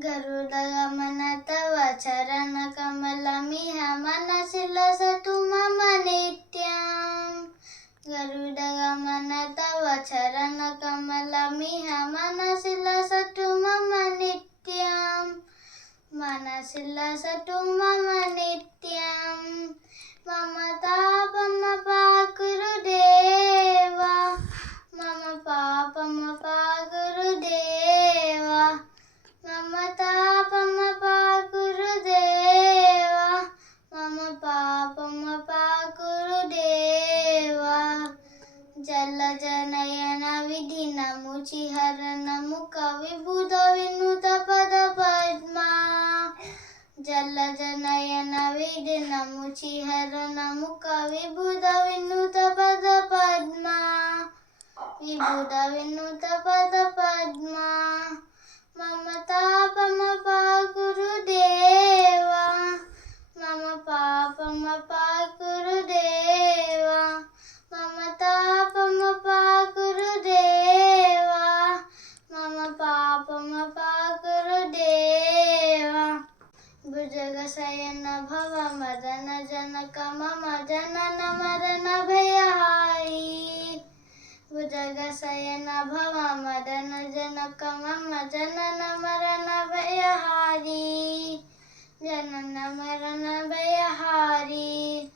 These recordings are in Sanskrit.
गरुडगमन तव चरणकमलमिह मनसि लसतु मम नित्यम्। गरुडगमन तव चरणकमलमिह मनसि लसतु मम नित्यम्। मनसि लसतु मम नित्यम्। मम तापमपाकुरु देवा, मम पापमपाकुरु देवा। मम तापमपाकुरु देवा, मम पापमपाकुरु देवा। जलजनयन विधिनमुचिहरणमु कविबुध विनुत पद पद्मा। जलजनयन विधिनमुचिहरणमु कविबुध विनुत पद पद्मा। विबुध विनुत पद पद्मा। मम तापमपाकुरु देवा, मम पापमपाकुरु देवा। मम तापमपाकुरु देवा, मम पापमपाकुरु देवा। भुजगशयन भव मदन जनक मम जनन मरण भयहारी। भुजगशयन भव मदन जनक मम जनन मरण भयहारी। जनन मरण भयहारी।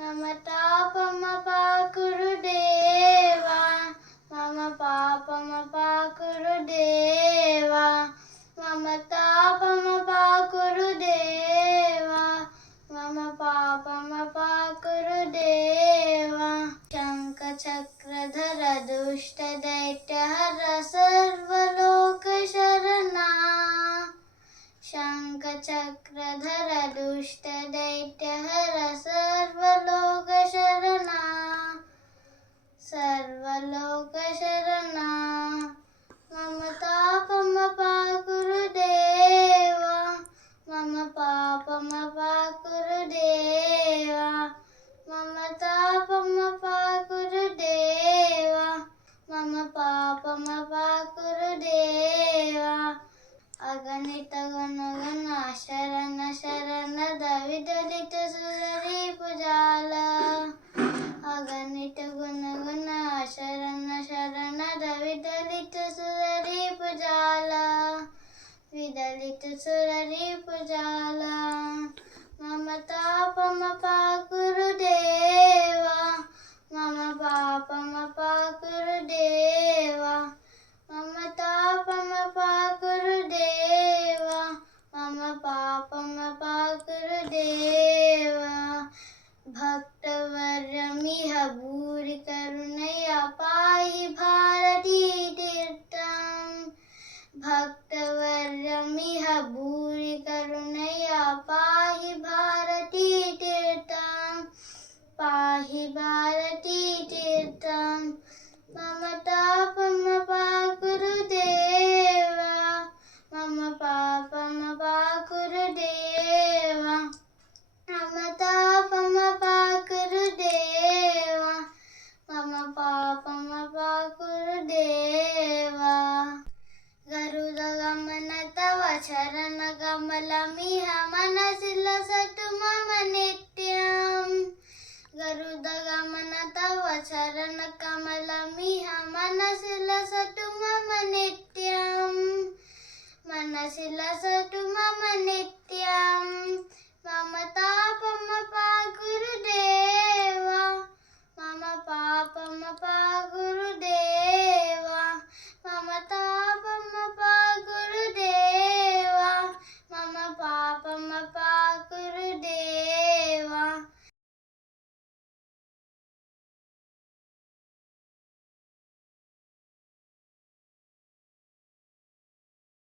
मम तापमपाकुरु देवा, मम पापमपाकुरु देवा। मम तापमपाकुरु देवा, मम पापमपाकुरु देवा। शङ्खचक्रधर दुष्टदैत्यहर सर्वलोकशरणा। शङ्खचक्रधर दुष्टदैत्यहर सर्वलोकशरणा। सर्वलोकशरणा। मम तापमपाकुरु देवा, मम पापमपाकुरु देवा। मम तापमपाकुरु देवा, मम पापमपाकुरु देवा। अगणित गुणगण शरण शरण दविदलित सुररिपुजाल। अगणित गुणगण शरण शरण दविदलित सुररिपुजाल। विदलित सुररिपुजाल। मम तापमपाकुरु देवा, मम पापमपाकुरु देवा। मम तापमपाकुरु देवा, मम पापमपाकुरु देवा। भक्तवर्यमिह भूरि करुणया पाहि भारतीतीर्थम्। भक्तवर्यमिह भूरि करुणया पाहि भारतीतीर्थम्। पाहि भारतीतीर्थम्। मम तापमपाकुरु देवा, मम पापमपाकुरु देवा। मम तापमपाकुरु देवा, मम पापमपाकुरु देवा। गरुडगमन तव चरणकमलमिह मनसि लसतु मम नित्यम्। गरुडगमन तव चरणकमलमिह मनसि लसतु मम नित्यम्। मनसि लसतु मम नित्यम्।